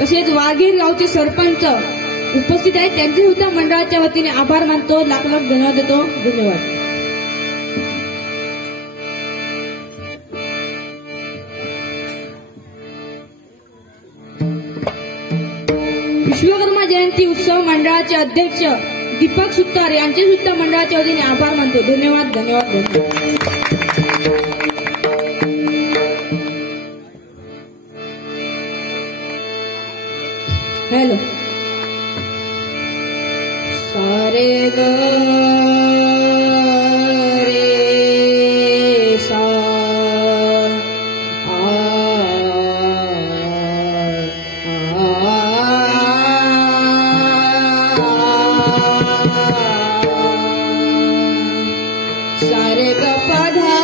तसेच वाघेर गावचे सरपंच उपस्थित आहेत, त्यांचे सुद्धा मंडळाच्या वतीने आभार मानतो, लाख लाख धन्यवाद देतो. धन्यवाद. विश्वकर्मा जयंती उत्सव मंडळाचे अध्यक्ष दीपक सुतार यांचे सुद्धा मंडळाच्या वतीने आभार मानतो. धन्यवाद धन्यवाद धन्यवाद. हेलो सारे ग रे सा सारे ग पधा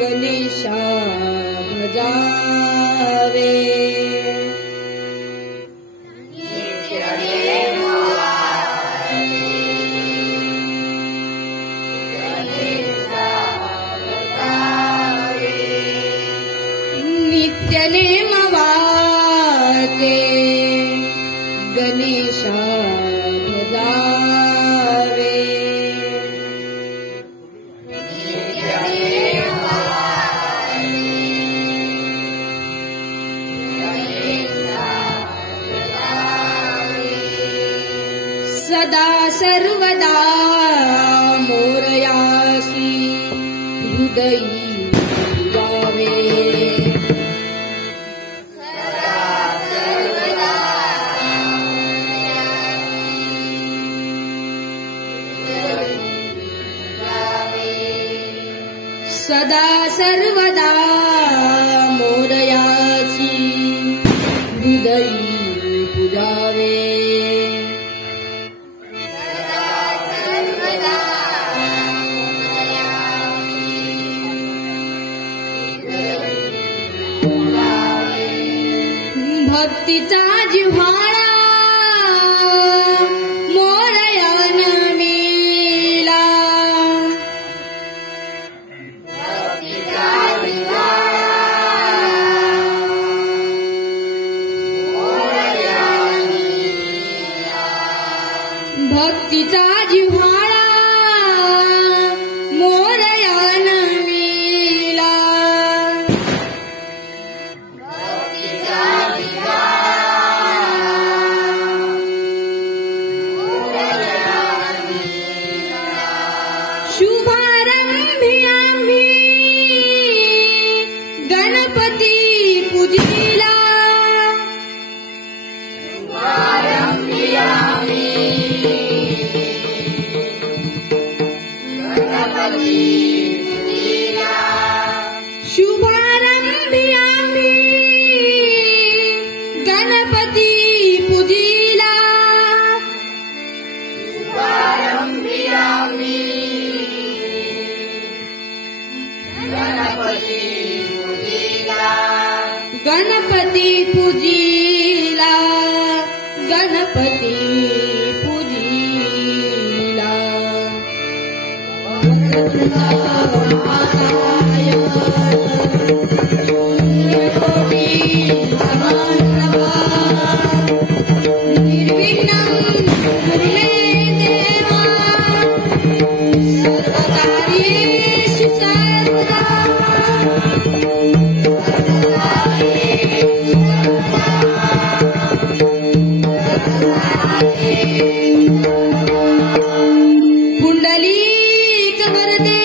गणेशा भजावे नित्य नेम वाचे गणेशा भजावे सदा सर्वदा मोरयासी हृदयी जावे. सदा सर्वदा सदा सर्वदा मोरयाची हृदयी पुजावे भक्तीचा जिव्हाळा मोरयान मिला भक्तीचा जिव्हाळा मोरयान मिला शुभारंभी आम्ही गणपती पूजिला शुभारंभी आम्ही गणपती पूजिला गणपती पूजिला गणपती पूजिला निर्विघ्नं कुरुमे देवा सर्वकार्येषु सर्वदा पुंडलीक वरदे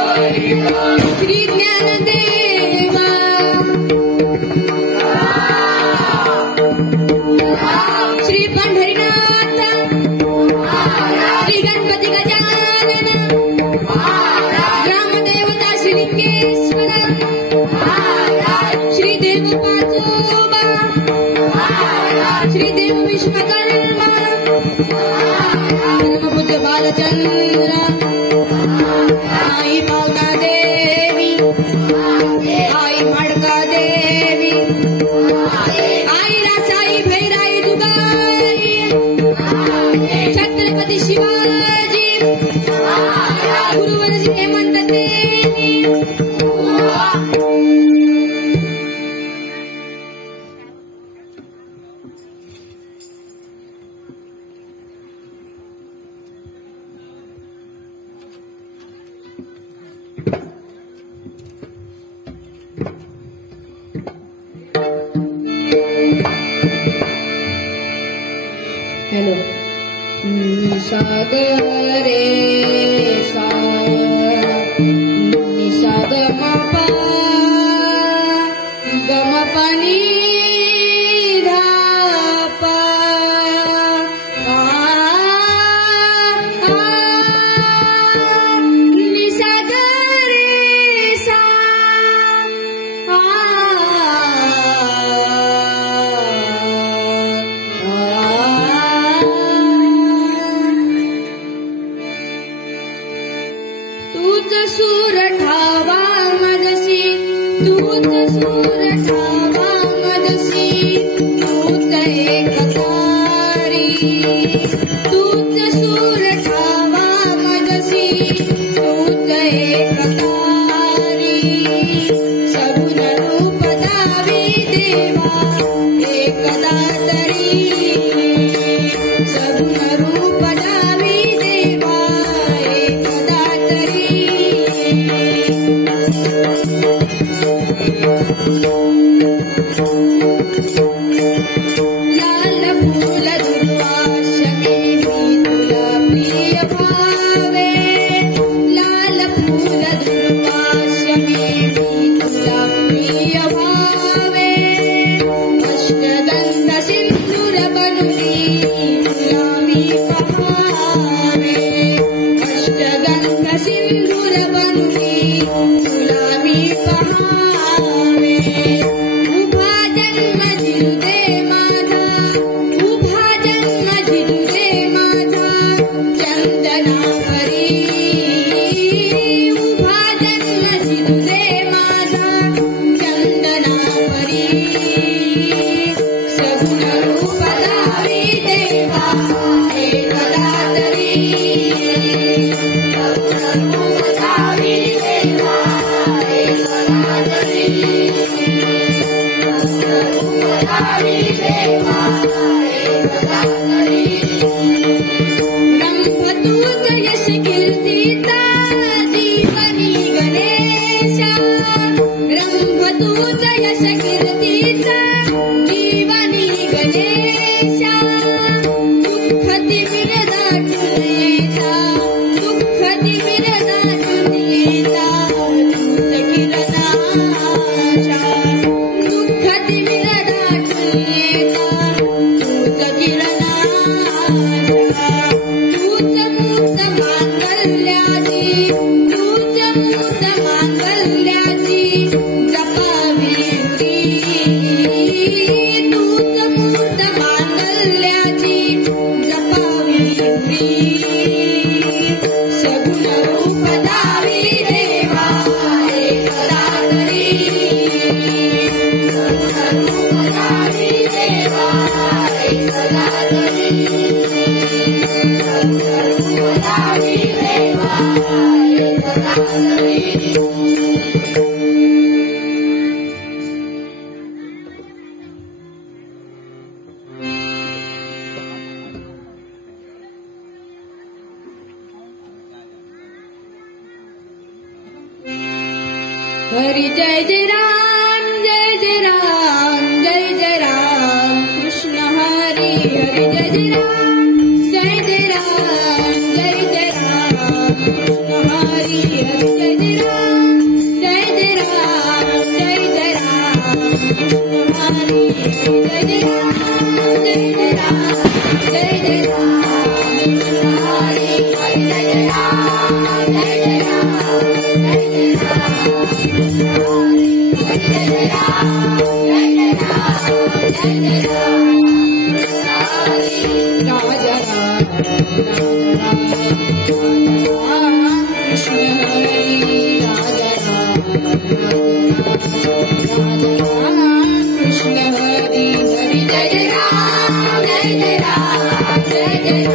श्री ज्ञानदेवा श्री पंढरीनाथ श्री गणपती गजानन ग्रामदेवता श्री लिंगेश्वर श्री देव पाचोबा श्री देव विश्वकर्मा परमपूज्य बालचंद्र आई पावना देवी आई मडका देवी आई रासाई भैराई दुगाई छत्रपती शिवाजी गुरुवरजी हेमंत देवी हॅलो सागरे सा निसाग मापा गम पाणी धापा निसाग रे सा तूच सूर ठावा मदसी तूच सूर ठावा मदसी तूच एककारी तूच सूर ठावा मदसी तूच एककारी सगुण रूप दावी देवा एकदा तरी सगुण रूप दावी देवा एकदा तरी हरी जय जय राम जय जय राम जय जय राम कृष्ण हरी हरी जय जय राम जय जय राम जय जय राम कृष्ण हरी हरी जय जय राम जय जय राम जय जय राम कृष्ण हरी जय जय राम जय जय राम जय जय राम कृष्ण हरी हरी जय जय राम जय जय राम जय जय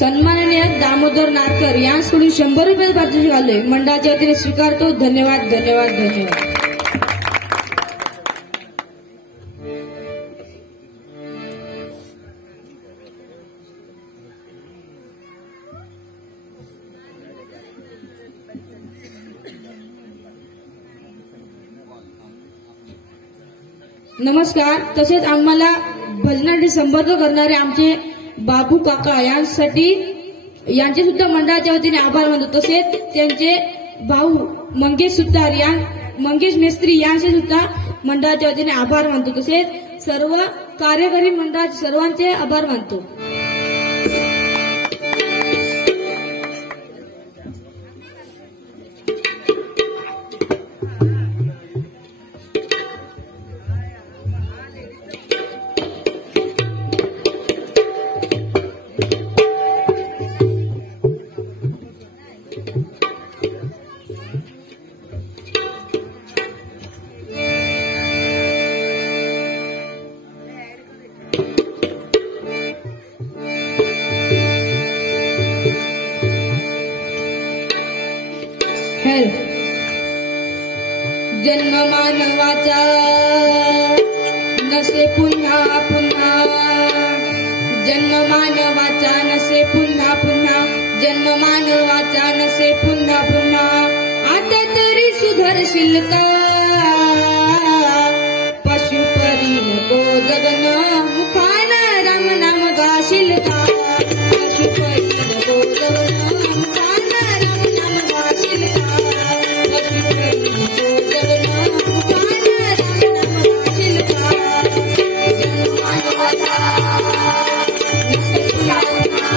सन्माननीय दामोदर नारकर यांच्याकडून 100 रुपये पारितोषिक आले. मंडळाच्या वतीने स्वीकारतो. धन्यवाद धन्यवाद धन्यवाद. नमस्कार. तसेच आम्हाला भजनासाठी संपर्क करणारे आमचे बाबू काका यांचे सुद्धा मंडळाच्या वतीने आभार मानतो. तसेच त्यांचे भाऊ मंगेश मेस्त्री यांचे सुद्धा मंडळाच्या वतीने आभार मानतो. तसेच सर्व कार्यकारी मंडळाचे सर्वांचे आभार मानतो. जन्म मानवाचा नसे पुन्हा पुन्हा, जन्म मानवाचा नसे पुन्हा पुन्हा, जन्म मानवाचा नसे पुन्हा पुन्हा. आता तरी सुधरशील का पशुपरी नको जगन, मुखान राम नाम गाशील का पशुपरी नको जगन, मुखान राम नाम गाशील का पशुपरी नको जगन, मुखान राम नाम गाशील का. जन्म मानवाचा नसे पुन्हा पुन्हा,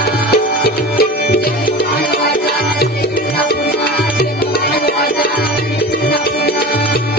जन्म मानवाचा नसे पुन्हा पुन्हा, जन्म मानवाचा नसे पुन्हा पुन्हा.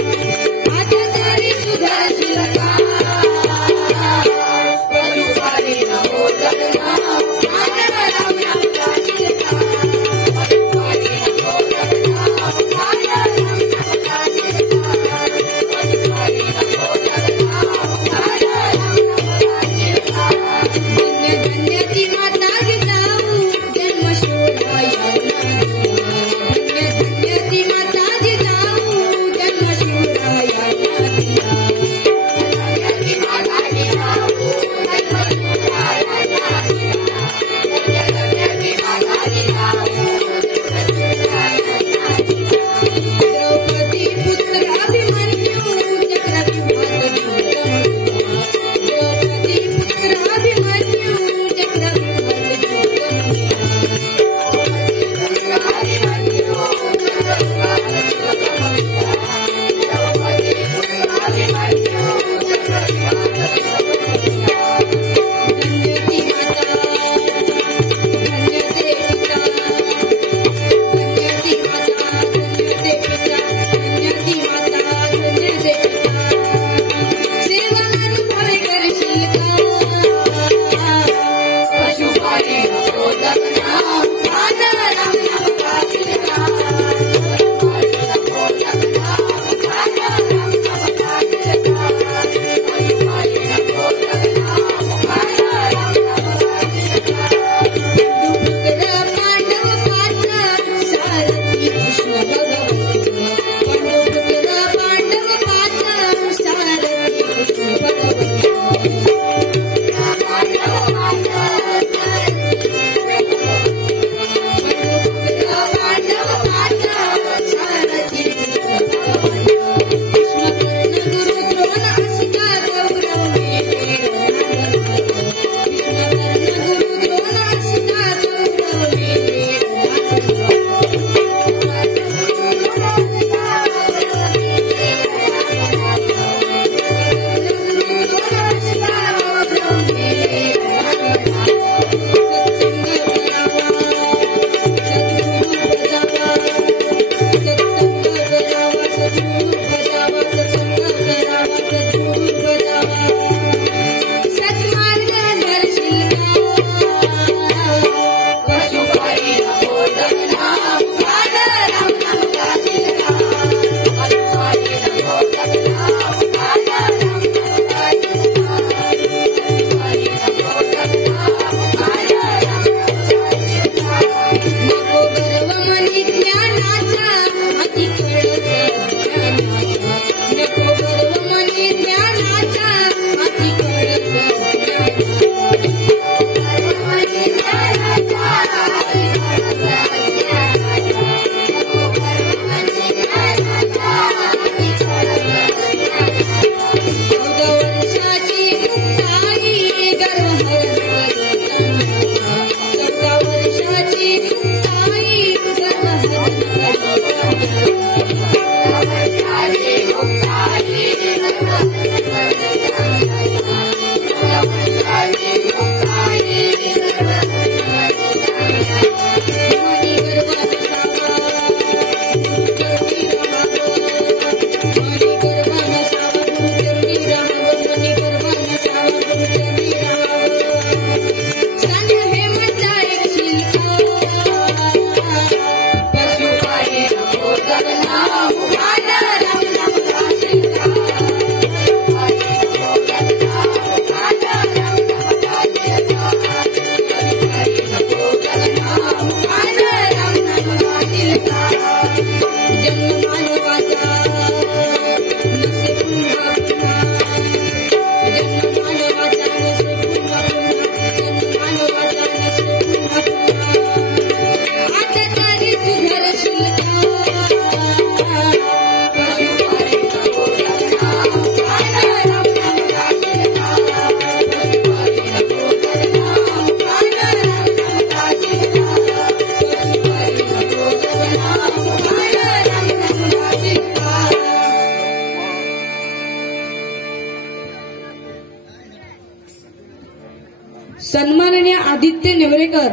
सन्माननीय आदित्य नेवरेकर,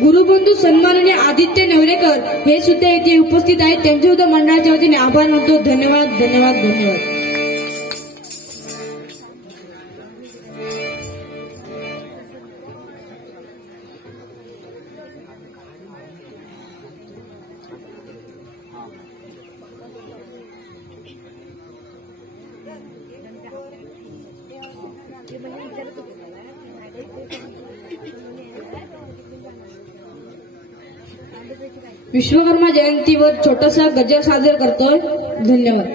गुरुबंधू सन्माननीय आदित्य नेवरेकर हे सुद्धा येथे उपस्थित आहेत. त्यांच्या सुद्धा मंडळाच्या वतीने आभार मानतो. धन्यवाद धन्यवाद धन्यवाद. विश्वकर्मा जयंतीवर छोटासा गजर सादर करतोय. धन्यवाद.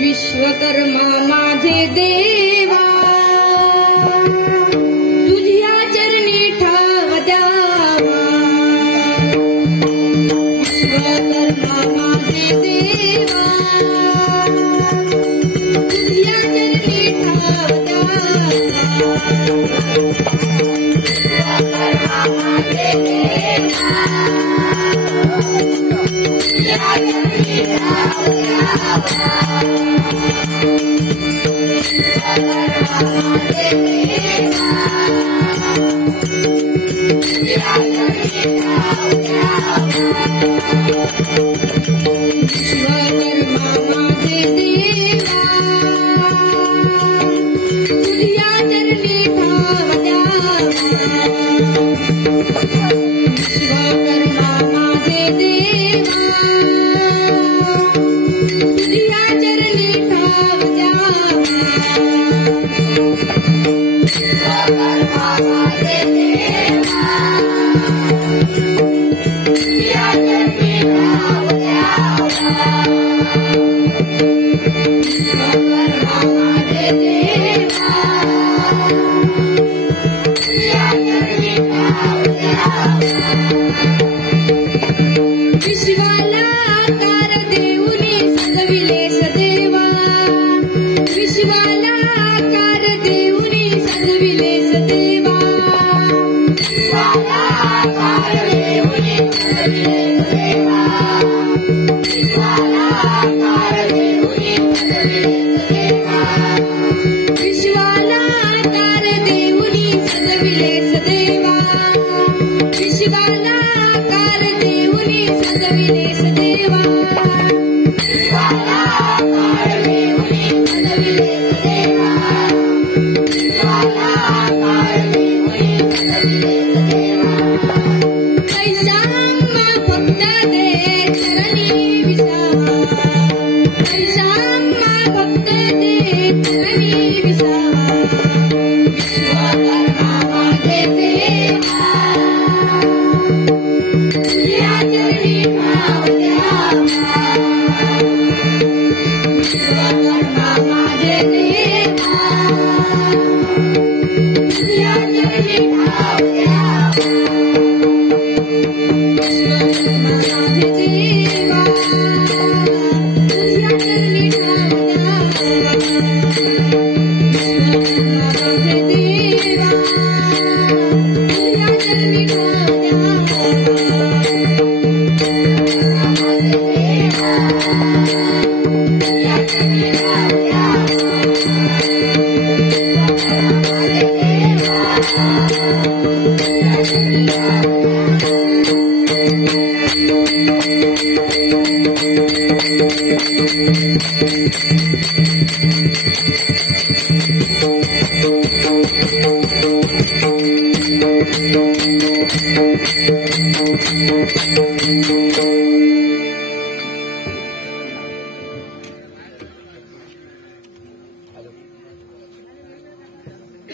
विश्वकर्मा माझे देवा, तुझ्या चरणी ठाव द्यावा. विश्वकर्मा माझे देवा, तुझ्या चरणी ठाव द्यावा. विश्वकर्मा माझे देवा, तुझ्या चरणी ठाव द्यावा.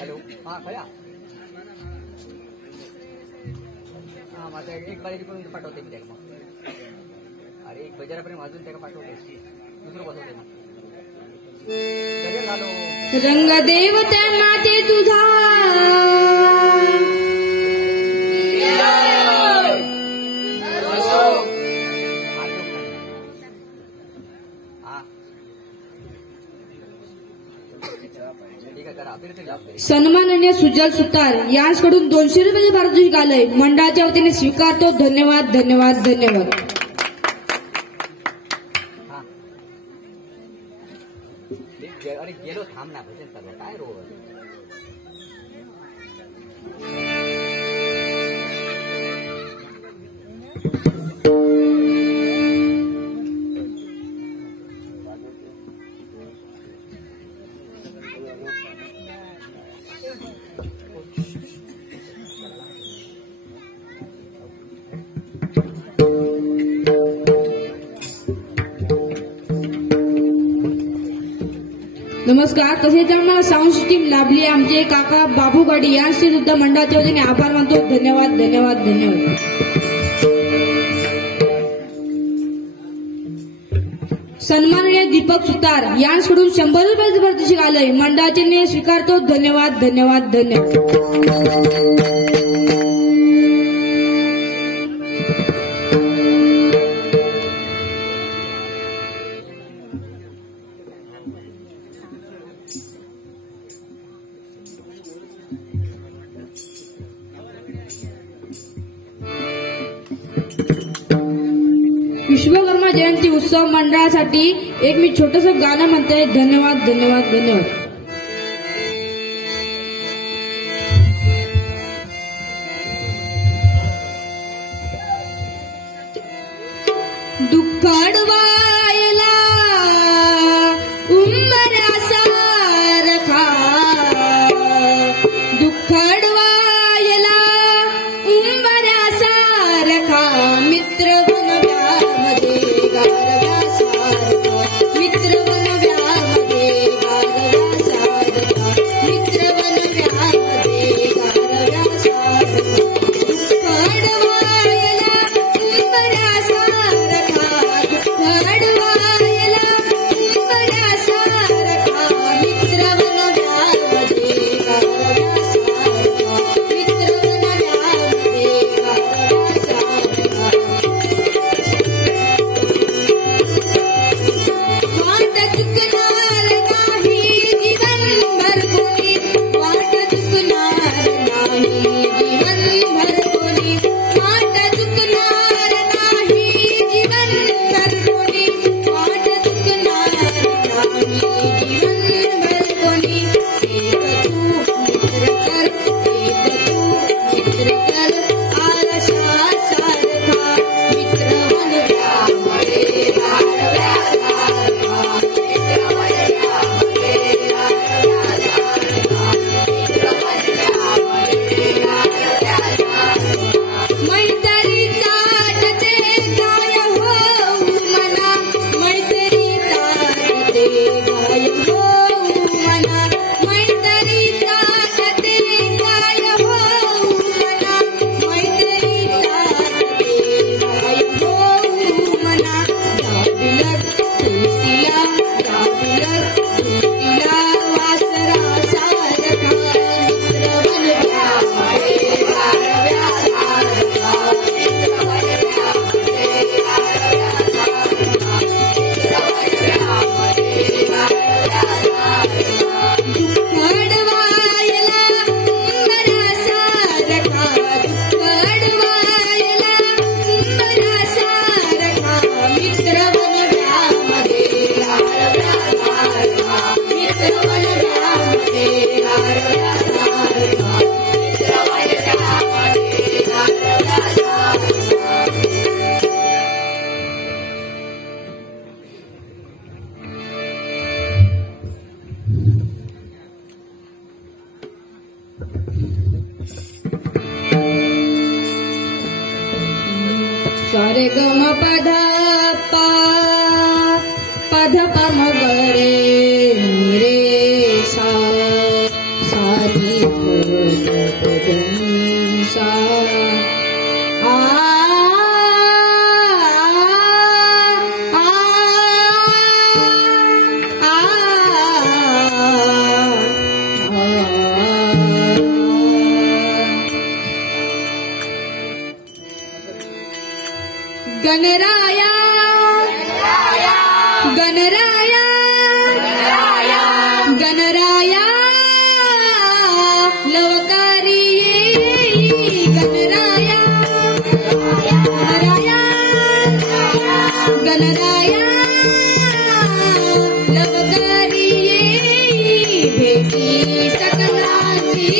हॅलो हां खया हां माझं एक बारीकडून पाठवते मी त्याला मग अरे एक बजारापर्यंत वाजून त्याला पाठवते दुसरं बसवते मग झालो रंगदेव त्यांना ते तुझा ठीक आहे करा फिर ते लागते सन्माननीय सुजल सुतार यांच्याकडून 200 रुपये पारितोषिक आलंय मंडळाच्या वतीने स्वीकारतो. धन्यवाद धन्यवाद धन्यवाद. हा अरे गेलो थांब ना भजन सर्व काय रोज नमस्कार. तसेच आम्हाला साऊंड सिस्टीम लाभली आमचे काका बाबू गाडी यांचे सुद्धा मंडळाच्या वतीने आभार मानतो. धन्यवाद धन्यवाद धन्यवाद. सन्माननीय दीपक सुतार यांच्याकडून 100 रुपये पारितोषिक आलंय मंडळाचे स्वीकारतो. धन्यवाद धन्यवाद धन्यवाद. विश्वकर्मा जयंती उत्सव मंडळासाठी एक मी छोटस गाणं म्हणते. धन्यवाद धन्यवाद धन्यवाद. दुःख अडवायला उंबऱ्यासारखा दुःख अडवायला उंबऱ्यासारखा मित्र सारे गम पध पा पध पम रे रे सा सारी सा आ गणराया गणराया गणराया गणराया लवकरी येई भेटी सकलाची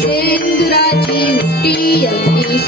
सेंदुराची हुटी अगदी